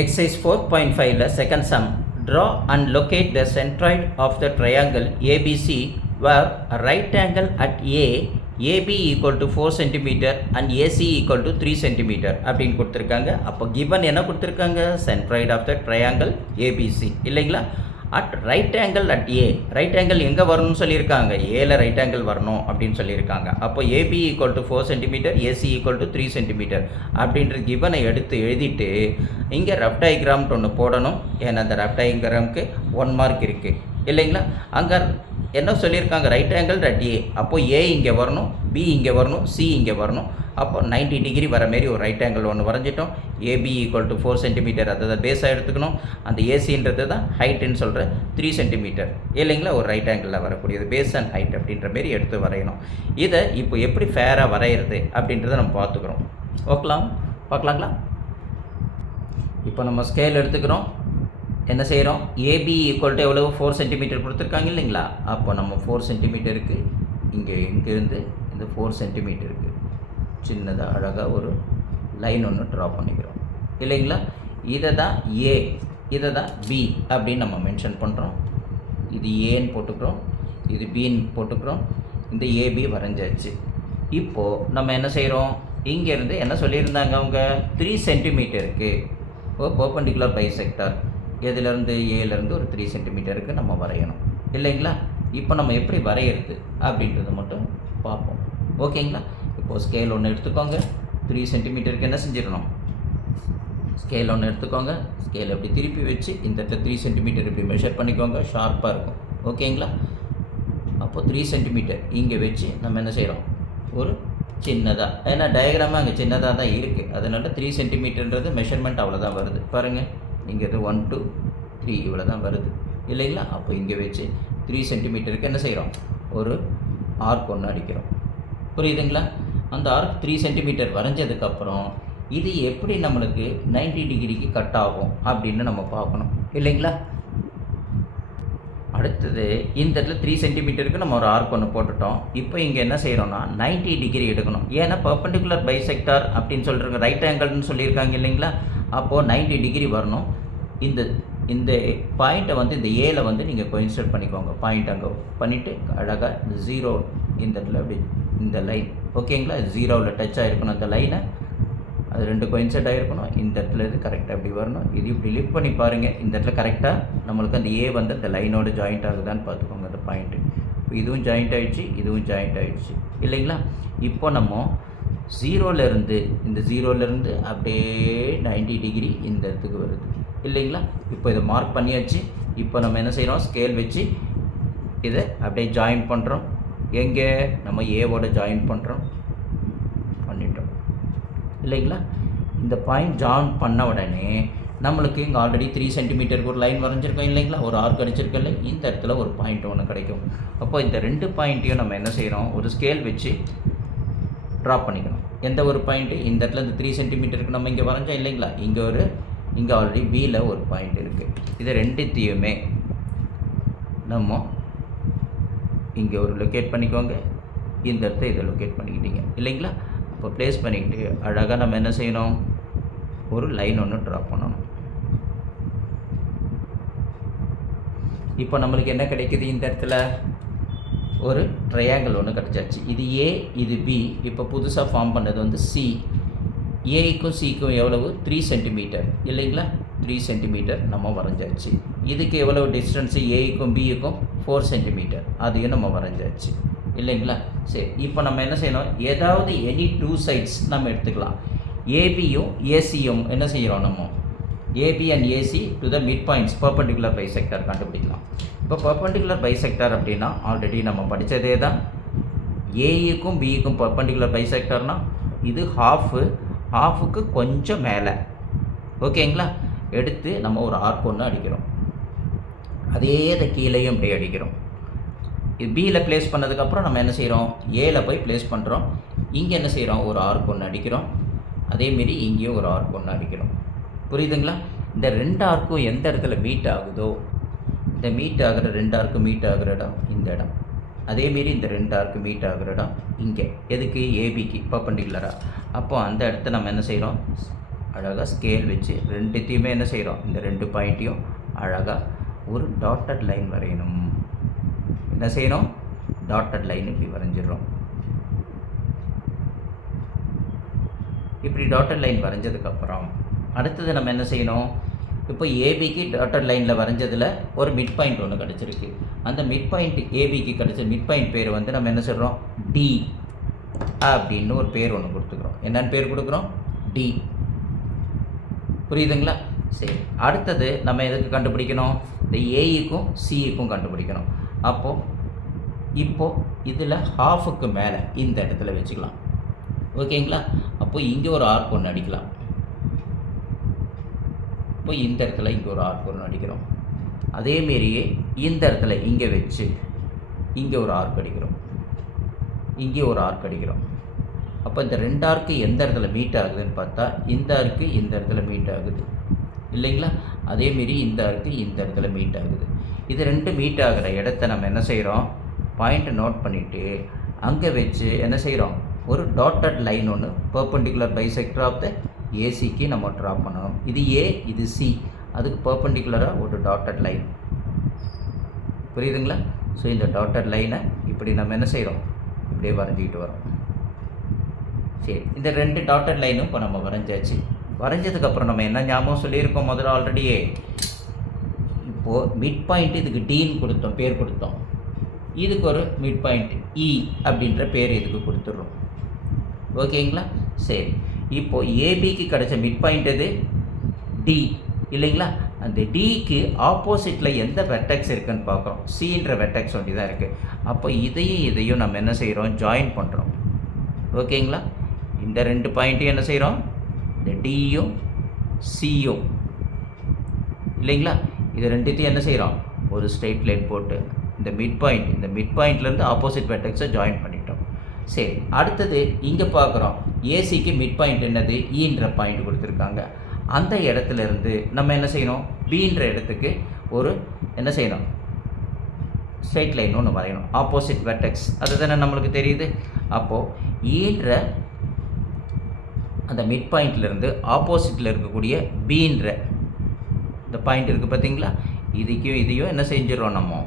Exercise 4.5 second sum. Draw and locate the centroid of the triangle ABC where a right angle at AB equal to 4 cm and AC equal to 3 cm அப்படின்னு கொடுத்துருக்காங்க. அப்போ given என்ன கொடுத்துருக்காங்க? Centroid of the triangle ABC இல்லைங்களா? At right angle at A, right angle எங்கே வரணும்னு சொல்லியிருக்காங்க, ஏல ரைட் ஆங்கிள் வரணும் அப்படின்னு சொல்லியிருக்காங்க. அப்போ AB equal to 4 centimetre, AC equal to 3 centimetre அப்படின்ற கிவனை எடுத்து எழுதிட்டு இங்கே ரஃப் டயக்ராம்ட்டு ஒன்று போடணும். ஏன்னா அந்த ரஃப் டயக்ராமுக்கு 1 மார்க் இருக்குது இல்லைங்களா? அங்கே என்ன சொல்லியிருக்காங்க, ரைட் ஆங்கிள் அட் ஏ, அப்போது ஏ இங்கே வரணும், பி இங்கே வரணும், சி இங்கே வரணும். அப்போ 90 டிகிரி வர மாரி ஒரு ரைட் ஆங்கிள் ஒன்று வரைஞ்சிட்டோம். ஏபி ஈக்குவல் டு 4 சென்டிமீட்டர், அதை தான் பேஸாக எடுத்துக்கணும். அந்த ஏசின்றது தான் ஹைட்டுன்னு சொல்கிற 3 சென்டிமீட்டர் இல்லைங்களா? ஒரு ரைட் ஆங்கிளில் வரக்கூடியது பேஸ் அண்ட் ஹைட் அப்படின்ற மாரி எடுத்து வரையணும். இதை இப்போ எப்படி ஃபேராக வரைகிறது அப்படின்றத நம்ம பார்த்துக்குறோம். பார்க்கலாங்களா? இப்போ நம்ம ஸ்கேல் எடுத்துக்கிறோம். என்ன செய்கிறோம், ஏபி ஈக்குவல் டு எவ்வளவு 4 சென்டிமீட்டர் கொடுத்துருக்காங்க இல்லைங்களா? அப்போ நம்ம 4 சென்டிமீட்டருக்கு இங்கேருந்து இந்த 4 சென்டிமீட்டருக்கு சின்னதாக அழகாக ஒரு லைன் ஒன்று ட்ரா பண்ணிக்கிறோம் இல்லைங்களா? இதை தான் ஏ, இதை தான் பி அப்படின்னு நம்ம மென்ஷன் பண்ணுறோம். இது ஏன்னு போட்டுக்கிறோம், இது பின்னு போட்டுக்கிறோம். இந்த ஏபி வரைஞ்சாச்சு. இப்போது நம்ம என்ன செய்கிறோம், இங்கேருந்து என்ன சொல்லியிருந்தாங்க அவங்க, 3 சென்டிமீட்டருக்கு ஒரு பெர்பெண்டிகுலர் பைசெக்டார் எதுலேருந்து ஏலேருந்து ஒரு 3 சென்டிமீட்டருக்கு நம்ம வரையணும் இல்லைங்களா? இப்போ நம்ம எப்படி வரையிறது அப்படின்றத மட்டும் பார்ப்போம். ஓகேங்களா? இப்போது ஸ்கேல் ஒன்று எடுத்துக்கோங்க. 3 சென்டிமீட்டருக்கு என்ன செஞ்சிடணும், ஸ்கேல் ஒன்று எடுத்துக்கோங்க. ஸ்கேல் எப்படி திருப்பி வச்சு இந்த இடத்துல 3 சென்டிமீட்டர் இப்படி மெஷர் பண்ணிக்கோங்க, ஷார்ப்பாக இருக்கும். ஓகேங்களா? அப்போது 3 சென்டிமீட்டர் இங்கே வச்சு நம்ம என்ன செய்கிறோம், ஒரு சின்னதாக, ஏன்னா டயக்ராமாக அங்கே சின்னதாக தான் இருக்குது, அதனால் 3 சென்டிமீட்டர்ன்றது மெஷர்மெண்ட் அவ்வளோதான் வருது. பாருங்கள், இங்கே 1 2 3 இவ்வளோ தான் வருது இல்லைங்களா? அப்போ இங்கே வச்சு 3 சென்டிமீட்டருக்கு என்ன செய்கிறோம், ஒரு ஆர்க் ஒன்று அடிக்கிறோம். புரியுதுங்களா? அந்த ஆர்க் 3 சென்டிமீட்டர் வரைஞ்சதுக்கப்புறம் இது எப்படி நம்மளுக்கு 90 டிகிரிக்கு கட் ஆகும் அப்படின்னு நம்ம பார்க்கணும் இல்லைங்களா? அடுத்தது இந்த இடத்துல 3 சென்டிமீட்டருக்கு நம்ம ஒரு ஆர்க் ஒன்று போட்டுட்டோம். இப்போ இங்கே என்ன செய்கிறோம்னா 90 டிகிரி எடுக்கணும். ஏன்னா பெர்பெண்டிகுலர் பைசெக்டார் அப்படின்னு சொல்கிறாங்க, ரைட் ஆங்கிள்னு சொல்லியிருக்காங்க இல்லைங்களா? அப்போது 90 டிகிரி வரணும். இந்த பாயிண்ட்டை வந்து இந்த ஏல வந்து நீங்கள் கோயின்சைட் பண்ணிக்கோங்க. பாயிண்ட் அங்கே பண்ணிவிட்டு அழகாக இந்த 0 இந்த இடத்துல அப்படி இந்த லைன், ஓகேங்களா? 0வில் டச் ஆகிருக்கணும் அந்த லைனை, அது 2 கோயின்சைட் ஆகிருக்கணும். இந்த இடத்துல இது கரெக்டாக அப்படி வரணும். இது இப்படி லிஃப்ட் பண்ணி பாருங்கள், இந்த இடத்துல கரெக்டாக நம்மளுக்கு அந்த ஏ வந்து அந்த லைனோட ஜாயிண்ட் ஆகுதான்னு பார்த்துக்கோங்க அந்த பாயிண்ட்டு. இப்போ இதுவும் ஜாயிண்ட் ஆகிடுச்சு, இதுவும் ஜாயிண்ட் ஆகிடுச்சு இல்லைங்களா? இப்போ நம்ம 0லேருந்து இந்த 0லேருந்து அப்படியே 90 டிகிரி இந்த இடத்துக்கு வருது இல்லைங்களா? இப்போ இதை மார்க் பண்ணியாச்சு. இப்போ நம்ம என்ன செய்கிறோம், ஸ்கேல் வச்சு இதை அப்படியே ஜாயின் பண்ணுறோம். எங்கே, நம்ம ஏவோட ஜாயின் பண்ணிட்டோம் இல்லைங்களா? இந்த பாயிண்ட் ஜாயின் பண்ண உடனே நம்மளுக்கு இங்கே ஆல்ரெடி 3 சென்டிமீட்டருக்கு ஒரு லைன் வரைஞ்சிருக்கோம் இல்லைங்களா? ஒரு ஆர்க் அடிச்சிருக்கல, இந்த இடத்துல ஒரு பாயிண்ட் ஒன்று கிடைக்கும். அப்போ இந்த 2 பாயிண்ட்டையும் நம்ம என்ன செய்கிறோம், ஒரு ஸ்கேல் வச்சு ட்ரா பண்ணிக்கணும். எந்த ஒரு பாயிண்ட்டு, இந்த இடத்துல இந்த 3 சென்டிமீட்டருக்கு நம்ம இங்கே வரைஞ்சோம் இல்லைங்களா? இங்கே ஆல்ரெடி பியில் ஒரு பாயிண்ட் இருக்குது. இதை ரெண்டுத்தையுமே நம்ம இங்கே ஒரு லொக்கேட் பண்ணிக்கோங்க. இந்த இடத்த இதை லொக்கேட் பண்ணிக்கிட்டீங்க இல்லைங்களா? அப்போ ப்ளேஸ் பண்ணிக்கிட்டு அழகாக நம்ம என்ன செய்யணும், ஒரு லைன் ஒன்று ட்ரா பண்ணணும். இப்போ நம்மளுக்கு என்ன கிடைக்குது, இந்த இடத்துல ஒரு ட்ரையாங்கிள் ஒன்று கிடச்சாச்சு. இது ஏ, இது பி. இப்போ புதுசாக ஃபார்ம் பண்ணது வந்து சி. ஏக்கும் சிக்கும் எவ்வளவு, 3 சென்டிமீட்டர் இல்லைங்களா? 3 சென்டிமீட்டர் நம்ம வரைஞ்சாச்சு. இதுக்கு எவ்வளவு டிஸ்டன்ஸு, ஏக்கும் பிக்கும் 4 சென்டிமீட்டர், அதையும் நம்ம வரைஞ்சாச்சு இல்லைங்களா? சரி, இப்போ நம்ம என்ன செய்யணும், ஏதாவது எனி 2 சைட்ஸ் நம்ம எடுத்துக்கலாம். ஏபியும் ஏசியும் என்ன செய்கிறோம், நம்ம AB and AC to the mid points perpendicular bisector கண்டுபிடிக்கலாம். இப்போ பெர்பெண்டிகுலர் பைசெக்டார் அப்படின்னா ஆல்ரெடி நம்ம படித்ததே தான். ஏக்கும் பிக்கும் பெர்பெண்டிகுலர் பைசெக்டார்னால் இது ஹாஃபுக்கு கொஞ்சம் மேலே, ஓகேங்களா? எடுத்து நம்ம ஒரு ஆர்க் ஒன்று அடிக்கிறோம். அதே இதை கீழேயும் இப்படி அடிக்கிறோம். இது பியில் ப்ளேஸ் பண்ணதுக்கப்புறம் நம்ம என்ன செய்கிறோம், ஏல போய் ப்ளேஸ் பண்ணுறோம். இங்கே என்ன செய்கிறோம், ஒரு ஆர்க் ஒன்று அடிக்கிறோம். அதேமாரி இங்கேயும் ஒரு ஆர்க் ஒன்று அடிக்கிறோம். புரியுதுங்களா? இந்த 2 ஆர்க்கும் எந்த இடத்துல மீட் ஆகுதோ, இந்த மீட் ஆகிற 2 ஆர்க்கு மீட் ஆகிற இடம் இந்த இடம். அதேமாரி இந்த 2 ஆர்க்கு மீட் ஆகிற இடம் இங்கே. எதுக்கு, ஏபிக்கு பர்பெண்டிகுலராக. அப்போ அந்த இடத்த நம்ம என்ன செய்கிறோம், அழகாக ஸ்கேல் வச்சு ரெண்டுத்தையுமே என்ன செய்கிறோம், இந்த 2 பாயிண்ட்டையும் அழகாக ஒரு டாட்டட் லைன் வரையணும். என்ன செய்யணும், டாட்டட் லைன் இப்படி வரைஞ்சிடுறோம். இப்படி டாட்டட் லைன் வரைஞ்சதுக்கப்புறம் அடுத்தது நம்ம என்ன செய்யணும், இப்போ ஏபிக்கு டாட்டட் லைனில் வரைஞ்சதில் ஒரு மிட் பாயிண்ட் ஒன்று கிடச்சிருக்கு. அந்த மிட் பாயிண்ட் ஏபிக்கு கிடச்ச மிட் பாயிண்ட் பேர் வந்து நம்ம என்ன சொல்கிறோம், டி அப்படின்னு ஒரு பேர் ஒன்று கொடுத்துக்கிறோம். என்னென்னு பேர் கொடுக்குறோம், டி. புரியுதுங்களா? சரி, அடுத்தது நம்ம எதுக்கு கண்டுபிடிக்கணும், இந்த ஏஇக்கும் சிஇக்கும் கண்டுபிடிக்கணும். இப்போது இதில் ஹாஃபுக்கு மேலே இந்த இடத்துல வச்சுக்கலாம். ஓகேங்களா? அப்போ இங்கே ஒரு ஆர்க் ஒன்று அடிக்கலாம். இப்போ இந்த இடத்துல இங்கே ஒரு ஆர்க் ஒன்று அடிக்கிறோம். அதேமாரியே இந்த இடத்துல இங்கே வச்சு இங்கே ஒரு ஆர்க் அடிக்கிறோம், இங்கே ஒரு ஆர்க் அடிக்கிறோம். அப்போ இந்த 2 ஆர்க்கு எந்த இடத்துல மீட் ஆகுதுன்னு பார்த்தா இந்த ஆர்க்கு இந்த இடத்துல மீட் ஆகுது இல்லைங்களா? அதேமாரி இந்த ஆர்க்கு இந்த இடத்துல மீட் ஆகுது. இது 2 மீட் ஆகிற இடத்த நம்ம என்ன செய்கிறோம், பாயிண்ட்டை நோட் பண்ணிவிட்டு அங்கே வச்சு என்ன செய்கிறோம், ஒரு டாட்டட் லைன் ஒன்று பெர்பெண்டிகுலர் பைசெக்டர் ஆஃப் த ஏசிக்கு நம்ம ட்ரா பண்ணணும். இது ஏ, இது சி, அதுக்கு பெர்பெண்டிகுலராக ஒரு டாட்டட் லைன். புரியுதுங்களா? ஸோ இந்த டாட்டட் லைனை இப்படி நம்ம என்ன செய்கிறோம், இப்படியே வரைஞ்சிக்கிட்டு வரோம். சரி, இந்த 2 டாட்டட் லைனும் இப்போ நம்ம வரைஞ்சாச்சு. வரைஞ்சதுக்கப்புறம் நம்ம என்ன ஞாபகம் சொல்லியிருக்கோம் முதல்ல ஆல்ரெடியே, இப்போது மிட் பாயிண்ட் இதுக்கு டீன்னு கொடுத்தோம், பேர் கொடுத்தோம். இதுக்கு ஒரு மிட் பாயிண்ட் இ அப்படின்ற பேர் இதுக்கு கொடுத்துட்றோம். ஓகேங்களா? சரி, இப்போது ஏபிக்கு கிடைச்ச மிட் பாயிண்ட் எது, டி இல்லைங்களா? அந்த டிக்கு ஆப்போசிட்டில் எந்த வெர்டெக்ஸ் இருக்குதுன்னு பார்க்குறோம். சின்ற வெர்டெக்ஸ் ஒண்டி தான் இருக்குது. அப்போ இதையும் நம்ம என்ன செய்கிறோம், ஜாயின் பண்ணுறோம். ஓகேங்களா? இந்த 2 பாயிண்ட்டையும் என்ன செய்கிறோம், இந்த டியும் சியும் இல்லைங்களா, இது 2த்தையும் என்ன செய்கிறோம், ஒரு ஸ்ட்ரெயிட் லைன் போட்டு இந்த மிட் பாயிண்ட்லேருந்து ஆப்போசிட் வெர்டெக்ஸை ஜாயின் பண்ணிட்டோம். சரி, அடுத்தது இங்கே பார்க்குறோம் ஏசிக்கு மிட் பாயிண்ட் என்னது, ஈன்ற பாயிண்ட் கொடுத்துருக்காங்க. அந்த இடத்துல இருந்து நம்ம என்ன செய்யணும், பின்ற இடத்துக்கு ஒரு என்ன செய்யணும், ஸ்ட்ரெயிட் லைன் ஒன்று வரையணும், ஆப்போசிட் வெர்டெக்ஸ். அதுதானே நம்மளுக்கு தெரியுது. அப்போது ஈன்ற அந்த மிட் பாயிண்ட்லேருந்து ஆப்போசிட்டில் இருக்கக்கூடிய பீன்ற இந்த பாயிண்ட் இருக்குது பார்த்தீங்களா, இதையும் என்ன செஞ்சிடறோம், நம்ம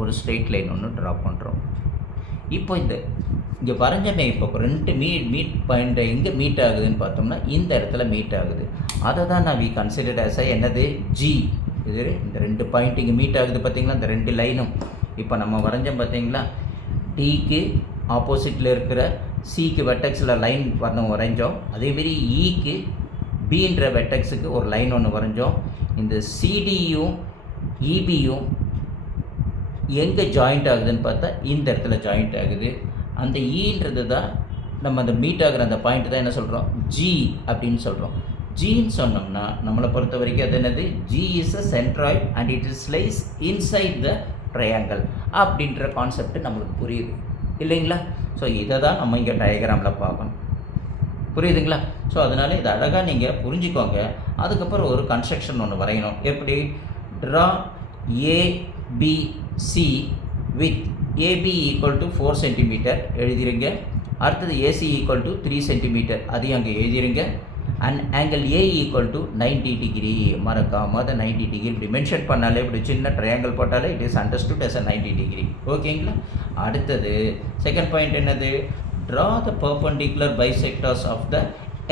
ஒரு ஸ்ட்ரெயிட் லைன் ஒன்று ட்ரா பண்ணுறோம். இப்போ இங்கே வரைஞ்சமே இப்போ 2 மீட் பாயிண்ட் எங்கே மீட் ஆகுதுன்னு பார்த்தோம்னா இந்த இடத்துல மீட் ஆகுது. அதை தான் நான் கன்சிடர்ட் ஆஸ் என்னது, ஜி. இது இந்த 2 பாயிண்ட் இங்கே மீட் ஆகுது பார்த்தீங்களா, இந்த 2 லைனும் இப்போ நம்ம வரைஞ்சோம் பார்த்தீங்களா. டிக்கு ஆப்போசிட்டில் இருக்கிற சிக்கு வெர்டெக்ஸில் லைன் வரைஞ்சோம். அதேமாரி இக்கு பின்ற வெர்டெக்ஸுக்கு ஒரு லைன் ஒன்று வரைஞ்சோம். இந்த சிடியும் இபியும் எங்கே ஜாயிண்ட் ஆகுதுன்னு பார்த்தா இந்த இடத்துல ஜாயிண்ட் ஆகுது. அந்த ஈன்றது தான் நம்ம அந்த மீட் ஆகிற அந்த பாயிண்ட் தான் என்ன சொல்கிறோம், ஜி அப்படின்னு சொல்கிறோம். ஜின்னு சொன்னோம்னா நம்மளை பொறுத்த வரைக்கும் அது என்னது, G is a centroid and it is lies inside the triangle அப்படின்ற கான்செப்ட் நம்மளுக்கு புரியுது இல்லைங்களா? ஸோ இதை தான் நம்ம இங்கே டயக்ராமில் பார்க்கணும். புரியுதுங்களா? ஸோ அதனால் இதை அழகாக நீங்கள் புரிஞ்சுக்கோங்க. அதுக்கப்புறம் ஒரு கன்ஸ்ட்ரக்ஷன் ஒன்று வரையணும். எப்படி, draw ABC with AB equal to 4 centimetre எழுதிருங்க. அடுத்தது ஏசி ஈக்குவல் டு 3 சென்டிமீட்டர் அதையும் அங்கே எழுதிருங்க. And angle A equal to 90 degree, மறக்காமல் அதை 90 டிகிரி இப்படி மென்ஷன் பண்ணாலே, இப்படி சின்ன ட்ரையாங்கிள் போட்டாலே it is understood as a 90 degree. ஓகேங்களா? அடுத்தது செகண்ட் பாயிண்ட் என்னது, draw the perpendicular bisectors of the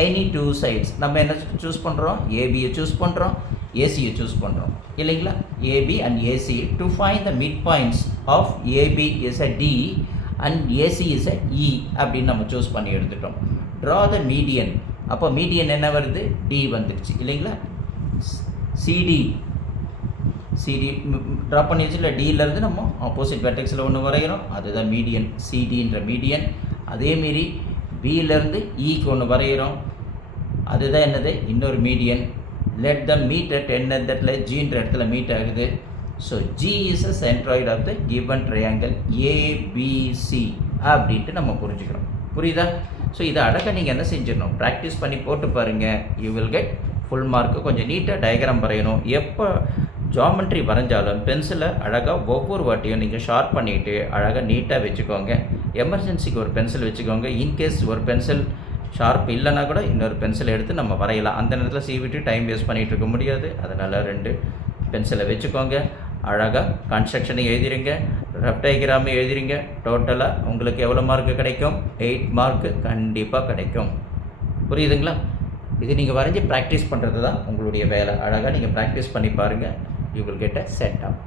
any 2 sides. நம்ம என்ன சூஸ் பண்ணுறோம், ஏபியை சூஸ் பண்ணுறோம், ஏசியை சூஸ் பண்ணுறோம் இல்லைங்களா. AB and AC to find the mid points of AB is A D and AC is A E அப்படின்னு நம்ம சூஸ் பண்ணி எடுத்துட்டோம். Draw the median. அப்போ மீடியன் என்ன வருது, டி வந்துடுச்சு இல்லைங்களா. சிடி ட்ரா பண்ணிடுச்சு இல்லை, டியிலேருந்து நம்ம ஆப்போசிட் வெர்டெக்ஸில் ஒன்று வரைகிறோம், அதுதான் மீடியன், சிடின்ற மீடியன். அதேமாரி பியிலேருந்து இக்கு ஒன்று வரைகிறோம், அதுதான் என்னது, இன்னொரு median. Let the meet at என்ன இடத்துல, ஜின்ற இடத்துல மீட் ஆகுது. So G is a centroid of the given triangle ABC அப்படின்ட்டு நம்ம புரிஞ்சுக்கிறோம். புரியுதா? ஸோ இதை அழகாக நீங்கள் என்ன செஞ்சிடணும், ப்ராக்டிஸ் பண்ணி போட்டு பாருங்கள், you will get full mark. கொஞ்சம் நீட்டாக டயக்ராம் வரையணும். எப்போ ஜாமெண்ட்ரி வரைஞ்சாலும் பென்சிலை அழகாக ஒவ்வொரு வாட்டியும் நீங்கள் ஷார்ப் பண்ணிவிட்டு அழகாக நீட்டாக வச்சுக்கோங்க. எமர்ஜென்சிக்கு ஒரு பென்சில் வச்சுக்கோங்க. இன்கேஸ் ஒரு பென்சில் ஷார்ப் இல்லைனா கூட இன்னொரு பென்சிலை எடுத்து நம்ம வரையலாம். அந்த நேரத்தில் சீவிட்டு டைம் வேஸ்ட் பண்ணிகிட்டு இருக்க முடியாது. அதனால் 2 பென்சிலை வச்சுக்கோங்க. அழகாக கன்ஸ்ட்ரக்ஷனை எழுதிருங்க, ரஃப் டயக்ராம் எழுதிருங்க. டோட்டலாக உங்களுக்கு எவ்வளோ மார்க்கு கிடைக்கும்? 8 மார்க்கு கண்டிப்பாக கிடைக்கும். புரியுதுங்களா? இது நீங்கள் வரைஞ்சி ப்ராக்டிஸ் பண்ணுறது தான் உங்களுடைய வேலை. அழகாக நீங்கள் ப்ராக்டிஸ் பண்ணி பாருங்கள். You will get a set up.